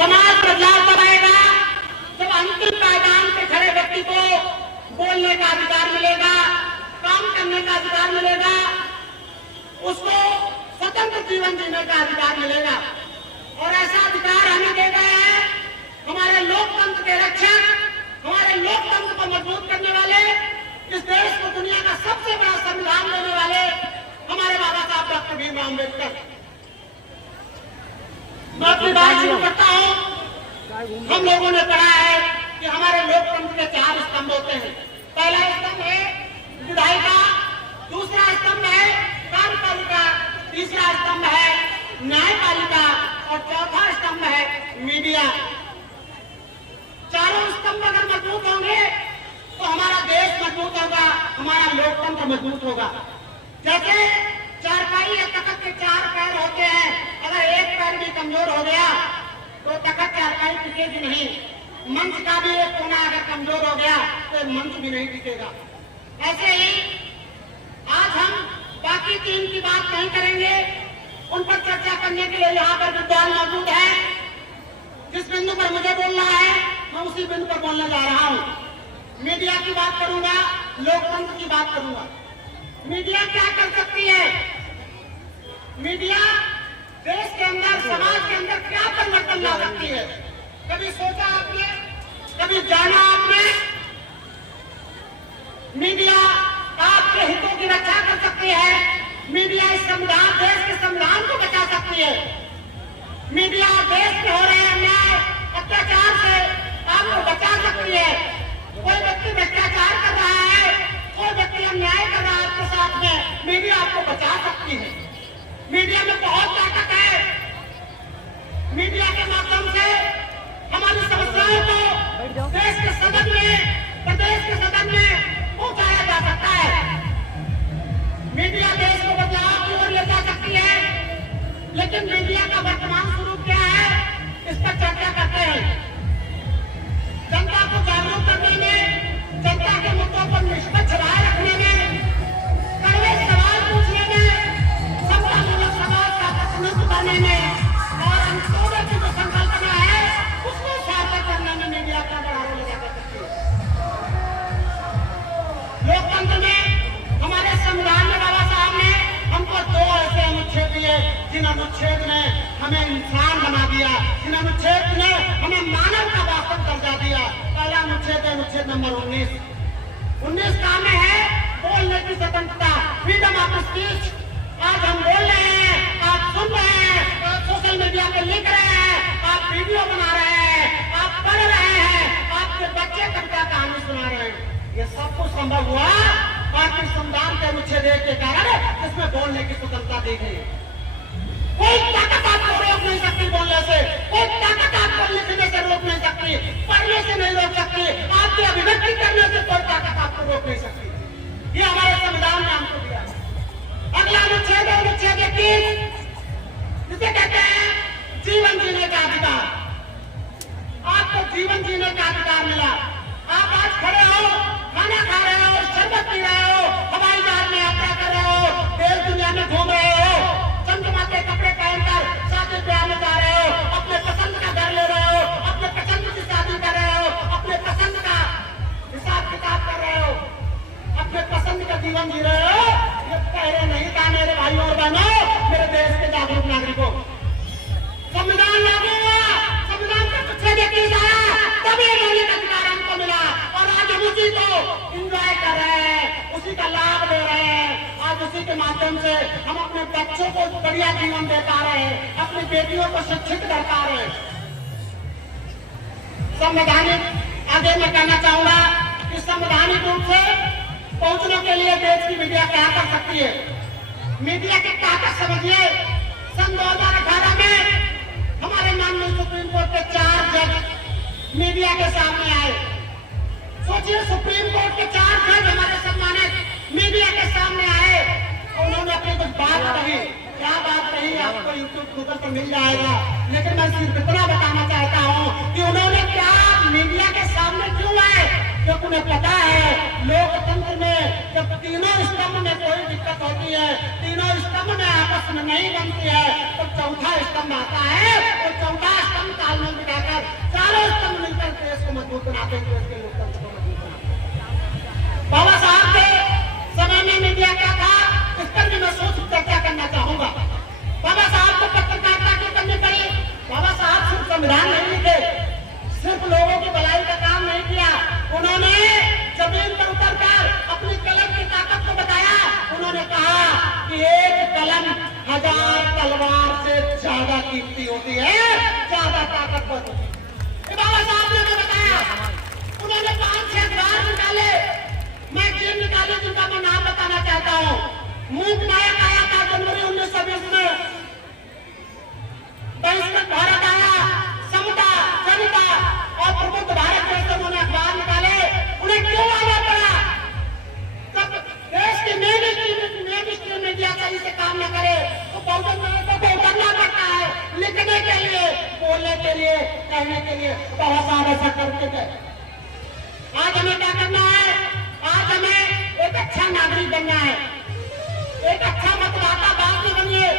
समाज बदलाव तब आएगा जब अंतिम पायदान पे खड़े व्यक्ति को बोलने का अधिकार मिलेगा, काम करने का अधिकार मिलेगा, उसको स्वतंत्र जीवन जीने का अधिकार मिलेगा। और ऐसा अधिकार हमें दे गए हैं हमारे लोकतंत्र के रक्षक, हमारे लोकतंत्र को मजबूत करने वाले, इस देश को दुनिया का सबसे बड़ा संविधान देने वाले हमारे बाबा साहब डॉक्टर भीमराव अम्बेडकर। मैं अपनी बात शुरू करता हूँ। हम लोगों ने पढ़ा है कि हमारे लोकतंत्र के 4 स्तंभ होते हैं। पहला स्तंभ है विधायिका, दूसरा स्तंभ है कार्यपालिका, तीसरा स्तंभ है न्यायपालिका और चौथा स्तंभ है मीडिया। चारों स्तंभ अगर मजबूत होंगे तो हमारा देश मजबूत होगा, हमारा लोकतंत्र मजबूत होगा। जैसे चारपाई या तख्त के 4 पैर होते हैं, अगर एक पैर भी कमजोर हो गया तो तख्त चारपाई टिकेगी नहीं। मंच का भी एक कोना अगर कमजोर हो गया तो मंच भी नहीं टिकेगा। ऐसे ही आज हम बाकी 3 की बात नहीं करेंगे, उन पर चर्चा करने के लिए यहाँ पर विद्वान मौजूद है। जिस बिंदु पर मुझे बोलना है मैं उसी बिंदु पर बोलने जा रहा हूँ। मीडिया की बात करूंगा, लोकतंत्र की बात करूंगा। मीडिया क्या कर सकती है? मीडिया देश के अंदर, समाज के अंदर क्या परिवर्तन ला सकती है? कभी सोचा आपने, कभी जाना आपने? मीडिया आपके हितों की रक्षा कर सकती है। मीडिया इस संविधान, देश के संविधान को बचा सकती है। मीडिया देश में हो रहे अन्याय, अत्याचार से आपको बचा सकती है। कोई व्यक्ति भ्रष्टाचार कर रहा है, कोई व्यक्ति अन्याय कर रहा है आपके साथ में, मीडिया आपको बचा सकती है। मीडिया में बहुत ताकत है। मीडिया के माध्यम से हमारी समस्याओं को देश के सदन में, प्रदेश के सदन में पहुंचाया जा सकता है। मीडिया देश को बदलाव की ओर ले जा सकती है। लेकिन मीडिया का वर्तमान स्वरूप क्या है, इस पर चर्चा करते हैं। जनता को जागरूक करने में, जनता के मुद्दों पर निष्पक्ष राय रखने में, कड़वे सवाल पूछने में, समतामूलक समाज का प्रतिनिधित्व करने में और अंत्योदय की जो संकल्पना है उसको सार्थक करने में मीडिया का बड़ा रोल अदा कर सकती है। लोकतंत्र में हमारे संविधान में बाबा साहब ने हमको 2 ऐसे अनुच्छेद दिए जिन अनुच्छेद ने हमें इंसान बना दिया, जिन अनुच्छेद ने हमें मानव का वास्तव दर्जा दिया। पहला अनुच्छेद है अनुच्छेद नंबर 19 का में है बोलने की स्वतंत्रता, फ्रीडम ऑफ स्पीच। आज हम बोल रहे हैं, आप सुन रहे हैं, आप सोशल मीडिया पे लिख रहे हैं, आप वीडियो बना रहे हैं, आप पढ़ रहे हैं, आपके बच्चे कविता कहानी सुना रहे हैं। ये सब कुछ संभव हुआ भारतीय संविधान के अनुच्छेद 1 के कारण, जिसमें बोलने की स्वतंत्रता दी गई। कोई ताकत आपको रोक नहीं सकती बोलने से, कोई ताकत आपको लिखने से रोक नहीं सकती, पढ़ने से नहीं रोक सकती, आपकी अभिव्यक्ति करने से कोई ताकत आपको रोक नहीं सकती। ये हमारे संविधान ने हमको दिया। अगला अनुच्छेद है अनुच्छेद 21, जिसे कहते हैं जीवन जीने का अधिकार। आपको जीवन जीने का अधिकार मिला। आप आज खड़े हो, खाना खा रहे हो, शरबत पी रहे हो, हवाई जहाज में यात्रा कर रहे हो, देश दुनिया में घूम रहे हो, चमचमाते कपड़े पहनकर शादी ब्याह में जा रहे हो, अपने पसंद का घर ले रहे हो, अपने पसंद की शादी कर रहे हो, अपने पसंद का हिसाब किताब कर रहे हो, अपने पसंद का जीवन जी रहे हो। ये पहले नहीं था मेरे भाइयों और बहनों, मेरे देश के जागरूक नागरिकों। संविधान लागू हुआ, संविधान का अनुच्छेद 21 आया, तभी मौलिक अधिकार हमको मिला और आज हम उसी को एंजॉय कर रहे हैं, उसी का लाभ ले रहे हैं। आज उसी के माध्यम से हम अपने बच्चों को बढ़िया जीवन दे पा रहे हैं, अपनी बेटियों को शिक्षित कर पा रहे हैं। संवैधानिक आगे मैं कहना चाहूंगा कि संवैधानिक रूप से पहुंचने के लिए देश की मीडिया क्या कर सकती है। मीडिया की ताकत समझिए। सन 2018 में हमारे माननीय सुप्रीम कोर्ट के 4 जज मीडिया के सामने आए। सोचिए, सुप्रीम कोर्ट के 4 जज हमारे सम्मानित मीडिया के सामने आए और उन्होंने अपनी कुछ बात कही। क्या बात कही आपको यूट्यूब गूगल पर मिल जाएगा, लेकिन मैं सिर्फ इतना बताना चाहता हूँ कि उन्होंने क्या मीडिया के सामने क्यों आए, क्योंकि उन्हें पता है लोकतंत्र में जब तीनों स्तंभ में कोई दिक्कत होती है, तीनों स्तंभ में आपस में नहीं बनती है, तो चौथा स्तंभ आता है और चौथा स्तंभ तालमेल बिठा बनाते हैं, देश के लोकतंत्र को मजबूत बनाते। बाबा साहब के समय में मीडिया क्या था, इस पर भी मैं चर्चा करना चाहूंगा। बाबा साहब को पत्रकारिता क्यों करनी पड़ी? बाबा साहब सिर्फ संविधान नहीं लिखे, सिर्फ लोगों की भलाई का काम नहीं किया, उन्होंने जमीन पर उतरकर अपनी कलम की ताकत को बताया। उन्होंने कहा कि एक कलम 1000 तलवार से ज्यादा कीमती होती है, ज्यादा ताकतवर होती है। बाबा साहब ने बताया। उन्होंने 5-6 अखबार निकाले, मैगजीन निकाले, जिनका मैं नाम बताना चाहता हूँ। मूक नायक आया था जनवरी 1920 में, बहिष्कृत भारत आया, समता, जनता और प्रबुद्ध भारत जैसे उन्होंने अखबार निकाले। उन्हें क्यों आना पड़ा? जब देश की मेन स्ट्रीम मीडिया सही से काम न करे तो बहुजन नायकों को उतरना पड़ता है, लिखने के लिए, बोलने के लिए, कहने के लिए। बहुत सारे ऐसा करते थे। आज हमें क्या करना है? आज हमें एक अच्छा नागरिक बनना है, एक अच्छा मतदाता बाद में बनिए।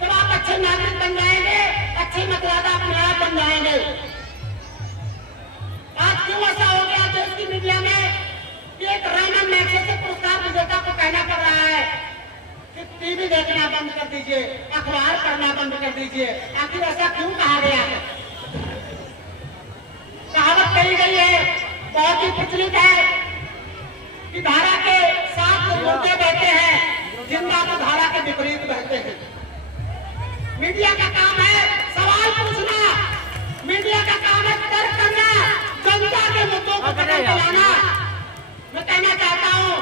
जब आप अच्छे नागरिक बन जाएंगे, अच्छे मतदाता अपने आप बन जाएंगे। आज क्यों ऐसा हो गया देश की मीडिया में कि एक रामन मैग्सेसे पुरस्कार विजेता को कहना पड़ रहा है कि टीवी देखना बंद कर दीजिए, अखबार पढ़ना बंद कर दीजिए। आखिर ऐसा क्यों कहा गया है? कहावत कही गई है, बहुत ही प्रचलित है कि धारा के साथ जो मुर्दे बहते हैं, जिंदा तो धारा के विपरीत बहते हैं। मीडिया का काम है सवाल पूछना, मीडिया का काम है तर्क करना, जनता के मुद्दों को पकड़ के लाना। मैं कहना चाहता हूँ,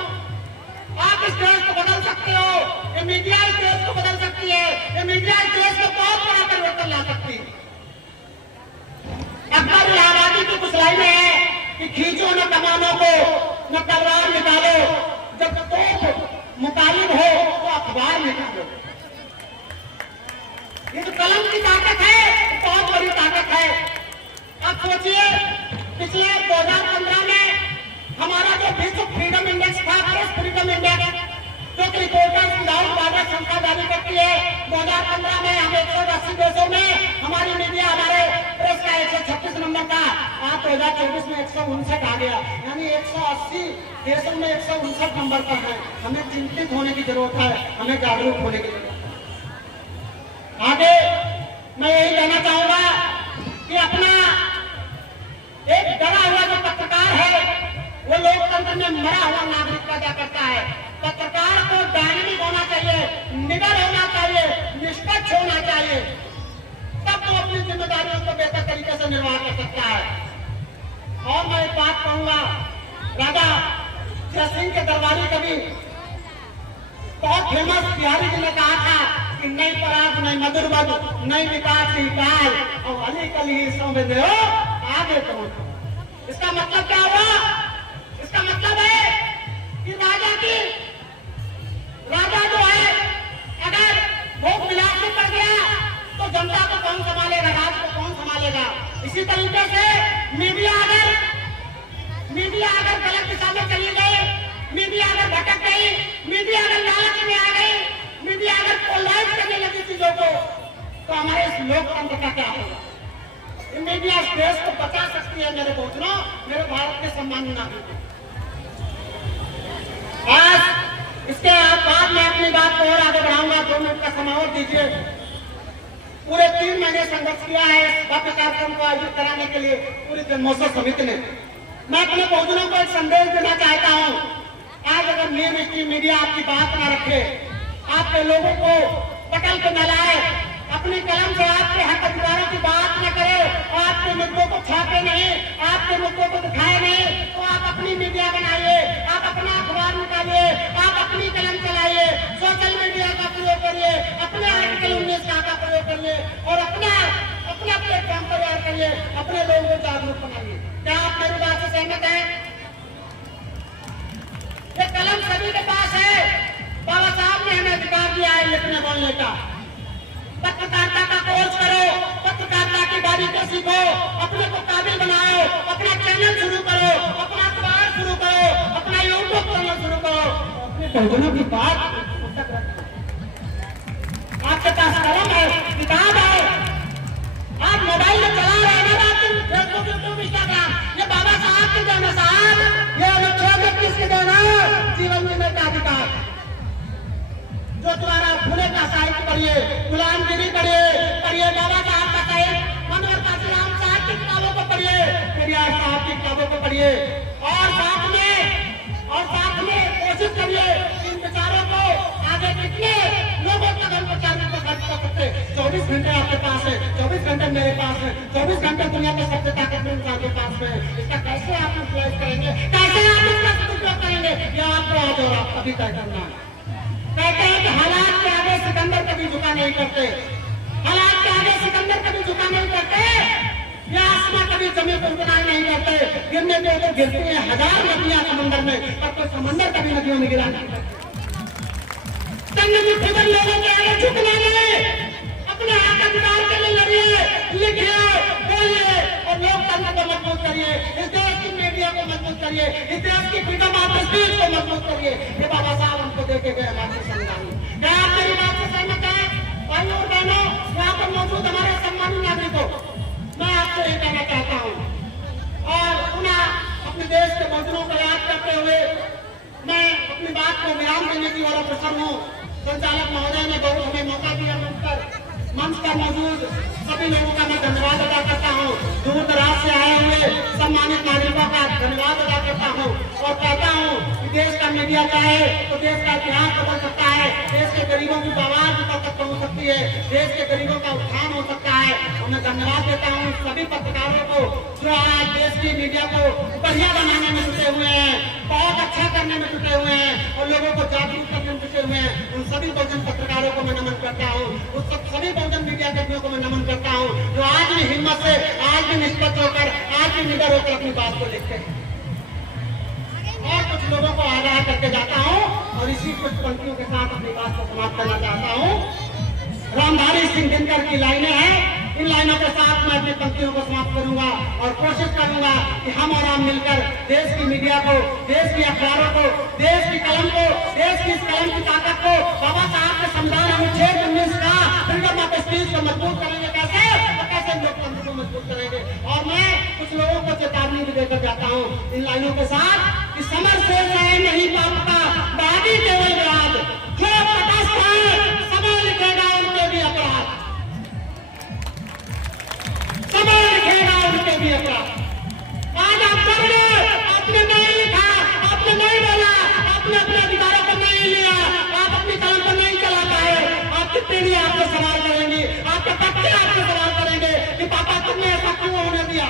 आप इस देश को बदल सकते हो, ये मीडिया इस देश को बदल सकती है, ये मीडिया इस देश को बहुत बड़ा परिवर्तन ला सकती है। अकबर इलाहाबादी की कुछ लाइनें हैं कि खींचो न कमानों को, न तलवार निकालो, जब तोप मुतालिब हो तो अखबार निकालो। ये जो कलम की ताकत है, बहुत बड़ी ताकत है। अब सोचिए, पिछले 2015 में हमारा जो विश्व फ्रीडम इंडेक्स था, प्रेस फ्रीडम इंडेक्स, जो कि रिपोर्टर्स विदाउट बॉर्डर संस्था जारी करती है, 2015 में हम 180 देशों में हमारी मीडिया, हमारे प्रेस का 136 नंबर था। आज 2024 में 159 आ गया, यानी 180 देशों में 159 नंबर पर है। हमें चिंतित होने की जरूरत है, हमें जागरूक होने की जरूरत है। आगे मैं यही कहना चाहूंगा कि अपना एक डरा हुआ जो पत्रकार है, वो लोकतंत्र में मरा हुआ नागरिक का क्या करता है? पत्रकार को डायनेमिक होना चाहिए, निडर होना चाहिए, निष्पक्ष होना चाहिए, तब वो अपनी जिम्मेदारियों को बेहतर तरीके से निर्वाह कर सकता है। और मैं एक बात कहूंगा, राजा जयसिंह के दरबारी कवि बहुत फेमस बिहारी जी ने कहा था कि नहीं पराग नहीं मधुर मधु नहीं विकास ही काल और अली कल ही समझ हो आगे पहुंचो। इसका मतलब क्या हुआ? इसका मतलब है कि राजा जो है, अगर भोग विलास में पड़ गया तो जनता को कौन संभालेगा, राज को कौन संभालेगा? इसी तरीके से मीडिया अगर गलत दिशा में चली गई, मीडिया अगर भटक गई, मीडिया अगर लालच में आ गई, मीडिया अगर पोलराइज करने लगी चीजों को, तो हमारे इस लोकतंत्र का क्या होगा? मीडिया इस देश को बचा सकती है मेरे दोस्तों, मेरे भारत के सम्मानित नागरिकों। आज इसके बाद मैं अपनी बात को और आगे बढ़ाऊंगा, 2 मिनट का समय और दीजिए। पूरे 3 महीने संघर्ष किया है इस भव्य कार्यक्रम को आयोजित कराने के लिए पूरी जन्मोत्सव समिति ने। मैं अपने बहुजनों को एक संदेश देना चाहता हूँ। आज अगर मेन स्ट्रीम मीडिया आपकी बात न रखे, आपके लोगों को पकड़ के न लाए, अपनी कलम से आपके हक अधिकारों की बात न करे, आपके मुद्दों को छापे नहीं, आपके मुद्दों को दिखाए नहीं, तो आप अपनी मीडिया बनाइए, आप अपना अखबार निकालिए, आप अपनी कलम चलाइए, सोशल मीडिया का प्रयोग करिए, अपने आर्टिकल 19 का प्रयोग करिए और अपना प्लेटफॉर्म तैयार करिए, अपने लोगों को जागरूक बनाइए। क्या आप मेरी बात से सहमत हैं? ये कलम सभी के पास है। बाबा साहब ने हमें अधिकार दिया है लिखने बोलने का। पत्रकारिता का कोर्स करो, पत्रकारिता की बारीकी सीखो, अपने को काबिल बनाओ, अपना चैनल शुरू करो, अपना अखबार शुरू करो, अपना यूट्यूब चैनल शुरू करो, अपने बहुजनों की बात आपके पास कलम है, किताब है, आप मोबाइल में चला रहे हैं ना, फेसबुक, यूट्यूब, इंस्टाग्राम, ये बाबा साहब की देना साहब, ये अनुच्छेद किसकी देना? जीवन जीने का अधिकार। जो तुम्हारा फूले का साहित्य पढ़िए, गुलामगिरी पढ़िए, बाबा साहब का साहित्य, मनोहर काशीराम साहब की किताबों को पढ़िए, पेरियार साहब की किताबों को पढ़िए, और साथ में कोशिश करिए इन विचारों को आगे कितने लोगों तक हम प्रचार कर सकते। 24 घंटे आपके पास है, 24 घंटे मेरे पास है, 24 घंटे दुनिया के सबसे ताकतवर इंसान के पास में। इसका कैसे आप यूटिलाइज करेंगे, कैसे आप इसका सदुपयोग करेंगे, ये आपको आज और आप कभी तय करना है। कहते हैं कि हालात के आगे सिकंदर कभी झुका नहीं करते, हालात के आगे सिकंदर कभी झुका नहीं करते, या आसमां कभी जमीन पर गुनाह नहीं करते। गिरने के तो गिरती है 1000 नदियां समंदर में, पर तो समंदर कभी नदियों में गिरा नहीं करते। मुट्ठी भर लोगों के आगे झुकना नहीं, अपने हक अधिकार के लिए लड़िए, लिखिए, बोलिए और लोकतंत्र को मजबूत करिए, इस देश की मीडिया को मजबूत करिए, इस देश की फ्रीडम ऑफ स्पीच को मजबूत करिए। ये बाबा साहब हमको देके गए हमारे संविधान में। क्या आप मेरी बात से सहमत हैं? भाइयों और बहनों, यहाँ पर मौजूद हमारे सम्मानित नागरिकों, मैं आपसे ये कहना चाहता हूँ और पुनः अपने देश के मजदूरों को याद करते हुए मैं अपनी बात को विराम देने की ओर अग्रसर हूँ। संचालक महोदय ने बहुत हमें मौका दिया, मंच पर मौजूद सभी लोगों का मैं धन्यवाद अदा करता हूँ। दूर दराज से आए हुए सम्मानित नागरिकों का धन्यवाद अदा करता हूँ और कहता हूँ कि देश का मीडिया चाहे तो देश का इतिहास बदल सकता है, देश के गरीबों की आवाज तक पहुंच सकती है, देश के गरीबों का उत्थान हो सकता है। और मैं धन्यवाद देता हूँ सभी पत्रकारों को जो आज देश की मीडिया को बढ़िया बनाने में जुटे हुए हैं, बहुत अच्छा करने में जुटे हुए हैं और लोगों को जागरूक करने में जुटे हुए हैं। उन सभी बहुजन पत्रकारों को मैं नमन करता हूँ, उस सभी बहुजन मीडिया कर्मियों को मैं नमन करता हूँ जो आज भी हिम्मत से, आज भी निष्पक्ष होकर, आज भी निडर होकर अपनी बात को लिखते हैं। और कुछ लोगों को आगाह करके जाता हूँ और इसी कुछ पंक्तियों के साथ अपनी बात को समाप्त करना चाहता हूँ। रामधारी सिंह दिनकर की लाइनें हैं, इन लाइनों के साथ मैं अपनी पंक्तियों को समाप्त करूंगा और कोशिश करूंगा कि हम और आप मिलकर देश की मीडिया को, देश की अखबारों को, देश की कलम को, देश की इस कलम की ताकत को, बाबा साहब के संविधान अनुच्छेद 19 का फ्रीडम ऑफ स्पीच को मजबूत करेंगे कैसे और कैसे लोकतंत्र को मजबूत करेंगे। और मैं कुछ लोगों को चेतावनी भी देकर जाता हूँ इन लाइनों के साथ कि समर से नहीं पापता बागी केवल विवाद, जो तटस्थ है समय लिखेगा उनके भी अपराध, समय लिखेगा उनके भी अपराध। आज आप कर रहे, आपने नहीं लिखा, आपने नहीं बोला, आपने अपने अधिकारों को नहीं लिया, आप अपनी कलम को नहीं चला पाए, आपकी पीढ़ी आपसे सवाल करेंगी, आपके बच्चे आपसे सवाल करेंगे कि पापा तुमने ऐसा क्यों होने दिया।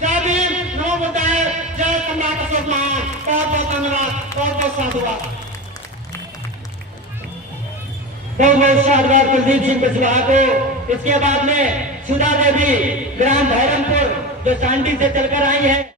जय भीम, नमो बुद्धाय, जय सम्राट अशोक महान। बहुत बहुत धन्यवाद, बहुत बहुत साधुवाद। बहुत बहुत साधुवाद कुलदीप सिंह कुशवाहा को। इसके बाद में सुधा देवी ग्राम भैरमपुर जो सांडी से चलकर आई है।